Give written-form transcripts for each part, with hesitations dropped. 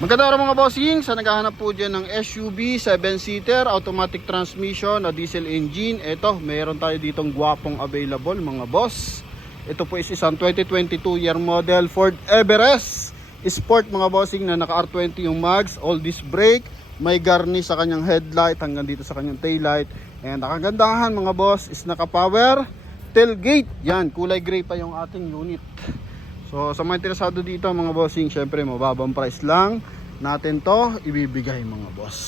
Magandang araw mga bossing, sa naghahanap po dyan ng SUV 7-seater automatic transmission na diesel engine. Ito, mayroon tayo ditong gwapong available mga boss. Ito po is isang 2022 year model Ford Everest Sport mga bossing na naka R20 yung mags, all disc brake, may garnish sa kanyang headlight hanggang dito sa kanyang taillight. And nakagandahan mga boss is naka power tailgate. Yan, kulay gray pa yung ating unit. So sa mga interesado dito mga bossing, syempre mababang price lang natin to ibibigay mga boss.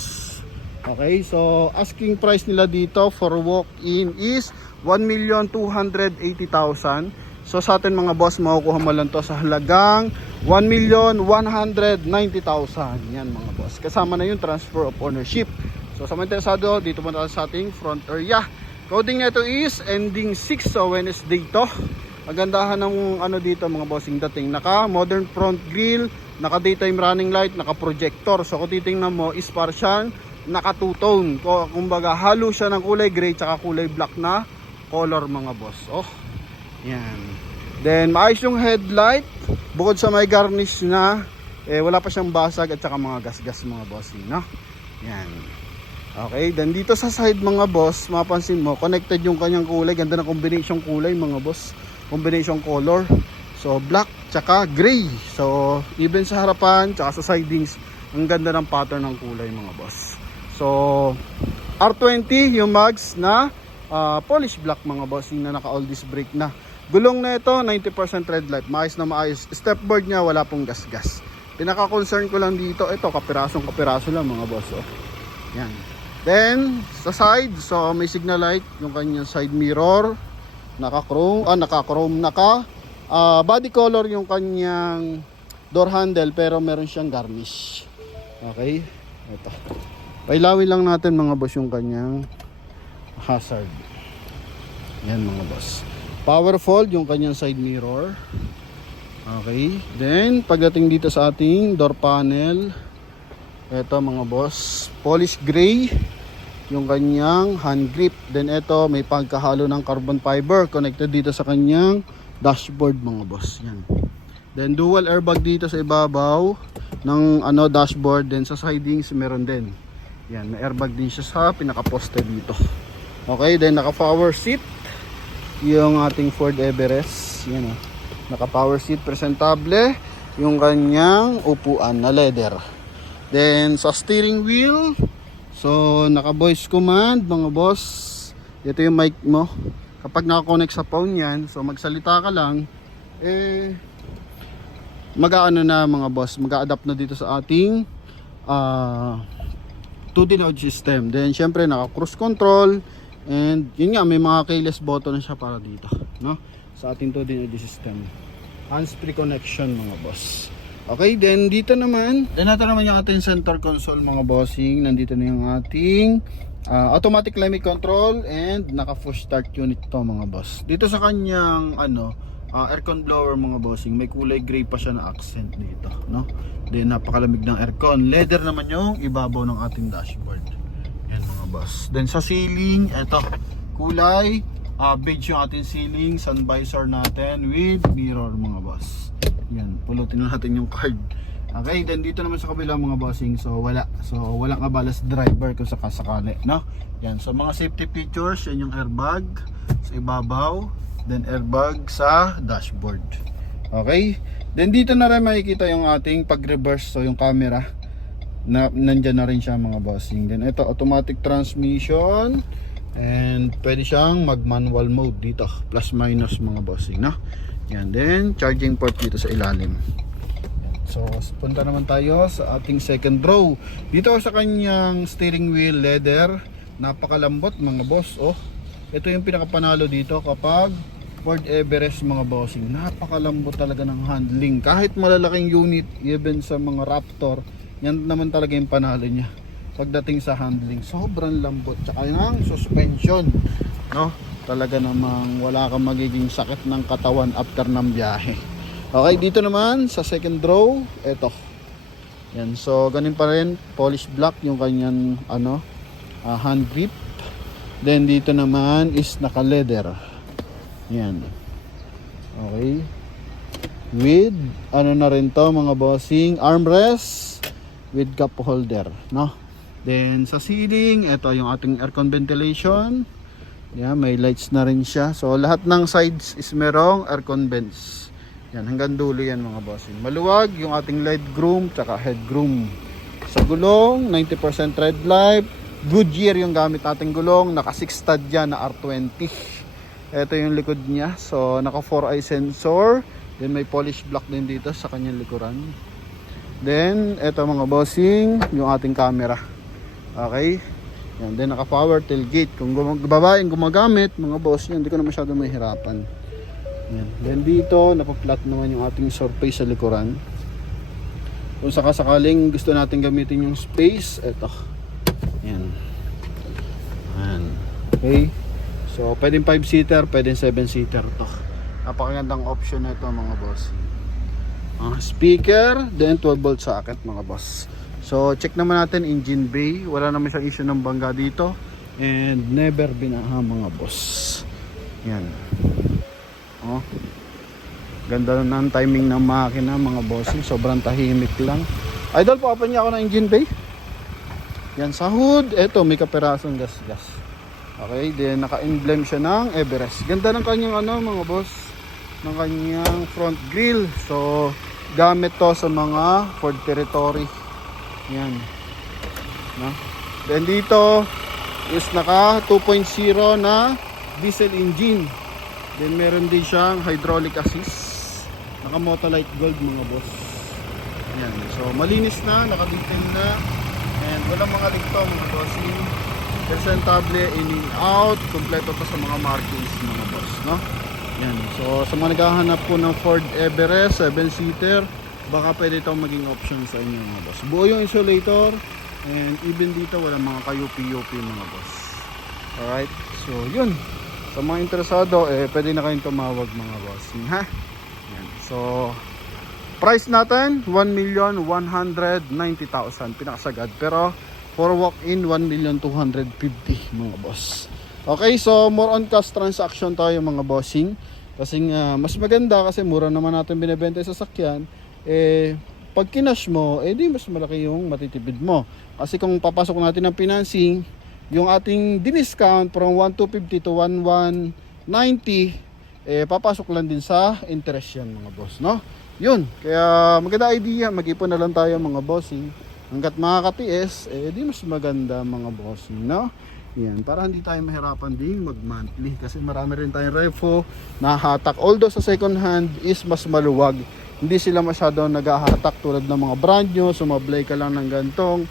Okay, so asking price nila dito for walk-in is 1,280,000. So sa atin mga boss, makukuha mo lang to sa halagang 1,190,000. Yan mga boss, kasama na yung transfer of ownership. So sa mga interesado, dito muna sa ating front area. Coding nito is ending 6, so Wednesday to. Magandahan ng ano dito mga bossing dating. Naka modern front grille, naka daytime running light, naka projector. So kung titingnan mo is partial, naka two-tone. Kumbaga halo siya ng kulay gray tsaka kulay black na color mga boss. Oh, yan. Then maayos yung headlight. Bukod sa may garnish na, wala pa siyang basag at saka mga gas-gas mga bossing, no? Yan. Okay, then dito sa side mga boss, mapansin mo, connected yung kanyang kulay. Ganda ng combination kulay mga boss. Combination color. So black tsaka gray. So even sa harapan tsaka sa sidings, ang ganda ng pattern ng kulay mga boss. So R20 yung mags na polish black mga boss, na naka all disc brake na. Gulong na ito 90% red light, maayos na maayos. Stepboard niya wala pong gas-gas. Pinaka concern ko lang dito, ito kapiraso lang mga boss. Oh. Yan. Then sa side, so may signal light yung kanyang side mirror. Naka-chrome, body color yung kanyang door handle pero meron siyang garnish. Okay? Ito. Pailawin lang natin mga boss yung kanyang hazard. Yan mga boss. Power fold yung kanyang side mirror. Okay? Then pagdating dito sa ating door panel, ito mga boss, polish gray yung kanyang hand grip. Then ito may pagkahalo ng carbon fiber connected dito sa kanyang dashboard mga boss. Yan. Then dual airbag dito sa ibabaw ng dashboard. Then sa sidings meron din. Yan, may airbag din siya sa pinaka-poste dito. Okay, then naka power seat yung ating Ford Everest. Yan oh. Naka power seat, presentable yung kanyang upuan na leather. Then sa steering wheel, so naka voice command mga boss. Ito yung mic mo. Kapag naka-connect sa phone yan, so magsalita ka lang, mag-aano na mga boss, mag-a-adapt na dito sa ating 2D audio system. Then syempre naka cruise control, and yun nga, may mga keyless button na siya para dito, no? Sa ating 2D audio system. Hands-free connection mga boss. Okay, then dito naman, ito naman yung ating center console mga bossing. Nandito na yung ating automatic climate control and naka push start unit to mga boss. Dito sa kanyang aircon blower mga bossing, may kulay gray pa siya na accent dito, no? Then napakalamig ng aircon. Leather naman yung ibabaw ng ating dashboard. Yan mga boss. Then sa ceiling, ito kulay beige yung ating ceiling, sun visor natin with mirror mga boss. Yan, pulutin na natin yung card. Okay, then dito naman sa kabila mga bossing, so walang kabalas driver kung sakasakali, no? Yan, so mga safety features, yan yung airbag sa ibabaw, then airbag sa dashboard. Okay, then dito na rin makikita yung ating pag-reverse, so yung camera nandyan na rin siya mga bossing. Then ito automatic transmission, and pwede siyang mag-manual mode dito, plus minus mga bossing, no? Yan, then charging port dito sa ilalim. Yan. So punta naman tayo sa ating second row. Dito sa kanyang steering wheel, leather, napakalambot mga boss. Oh, ito yung pinakapanalo dito kapag Ford Everest mga bossing. Napakalambot talaga ng handling. Kahit malalaking unit, even sa mga Raptor, yan naman talaga yung panalo niya. Pagdating sa handling, sobrang lambot. Tsaka yung suspension, no? Talaga namang wala kang magiging sakit ng katawan after ng biyahe. Okay, dito naman sa second row, eto. Yan, so ganun pa rin, polish black yung kanyang hand grip. Then dito naman is naka leather. Yan. Okay. With na rin to mga bossing, armrest, with cup holder, no? Then sa ceiling, ito yung ating aircon ventilation. Yan, may lights na rin siya. So lahat ng sides is merong aircon vents. Yan, hanggang dulo yan mga bossing. Maluwag yung ating legroom tsaka headroom. Sa gulong, 90% red light. Goodyear yung gamit nating gulong. Naka 6 stud yan na R20. Ito yung likod niya. So naka 4-eye sensor. Then may polish block din dito sa kanyang likuran. Then ito mga bossing, yung ating camera. Okay. Yan, then naka power tailgate. Kung babaeng gumagamit mga boss, yan, hindi ko na masyado mahirapan. Yan. Then dito, napa-flat naman yung ating surface sa likuran. Kung sakasakaling gusto natin gamitin yung space, eto. Yan. Yan. Okay. So, pwedeng 5-seater, pwedeng 7-seater to. Napakagandang option na ito mga boss. Speaker, then 12-volt socket mga boss. So, check naman natin engine bay. Wala naman siyang issue ng bangga dito. And never binaha mga boss. Yan. Oh. Ganda na ng timing ng makina mga bossing. Sobrang tahimik lang. Idol, pa niya ako ng engine bay. Yan sa hood. Eto, may kaperasong gas-gas. Okay, then naka-emblem siya ng Everest. Ganda ng kanyang mga boss, ng kanyang front grille. So, gamit to sa mga Ford Territory. Yan. No? Then dito is naka 2.0 na diesel engine. Then meron din siyang hydraulic assist. Naka Motolite Gold mga boss. Yan. So malinis na, naka-detail na. And walang mga ligto mga bossing. Presentable in and out. Kompleto pa sa mga markings mga boss, no? Yan. So sa mga naghahanap po ng Ford Everest 7-seater, baka pwede itong maging option sa inyo mga boss. Buo yung insulator. And even dito walang mga ka-UP mga boss. Alright. So yun. Sa mga interesado, pwede na kayong tumawag mga boss. Ha? Yan. So, price natin, 1,190,000. Pinakasagad. Pero, for walk-in, 1,250,000 mga boss. Okay, so more on cash transaction tayo mga bossing. Kasi mas maganda kasi mura naman natin binibenta sa sasakyan. Pag kinash mo, di mas malaki yung matitipid mo. Kasi kung papasok natin ng financing, yung ating diniscount from 1,250 to 1,190, papasok lang din sa interest yan mga boss, no? Yun, kaya maganda idea, mag-ipon na lang tayo mga bossing. Hanggat makakatiis, di mas maganda mga bossing, no? Yan, para hindi tayo mahirapan din mag-monthly. Kasi marami rin tayong repo na hatak. Although sa second hand is mas maluwag. Hindi sila masyado naghahatak tulad ng mga brand new. Sumablay ka lang ng gantong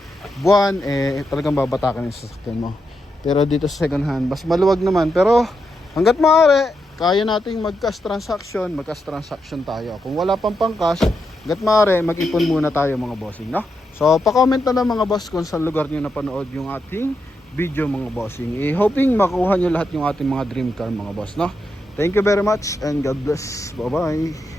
buwan, talagang babatakan yung sasakyan mo. Pero dito sa second hand, mas maluwag naman. Pero hanggat maaari, kaya nating mag-cash transaction tayo. Kung wala pang cash, hanggat maaari, mag-ipon muna tayo mga bossing, no? So, pa-comment na lang mga boss kung saan lugar nyo napanood yung ating video mga bossing. Hoping makuha nyo lahat yung ating mga dream car mga boss, no? Thank you very much and God bless. Bye bye.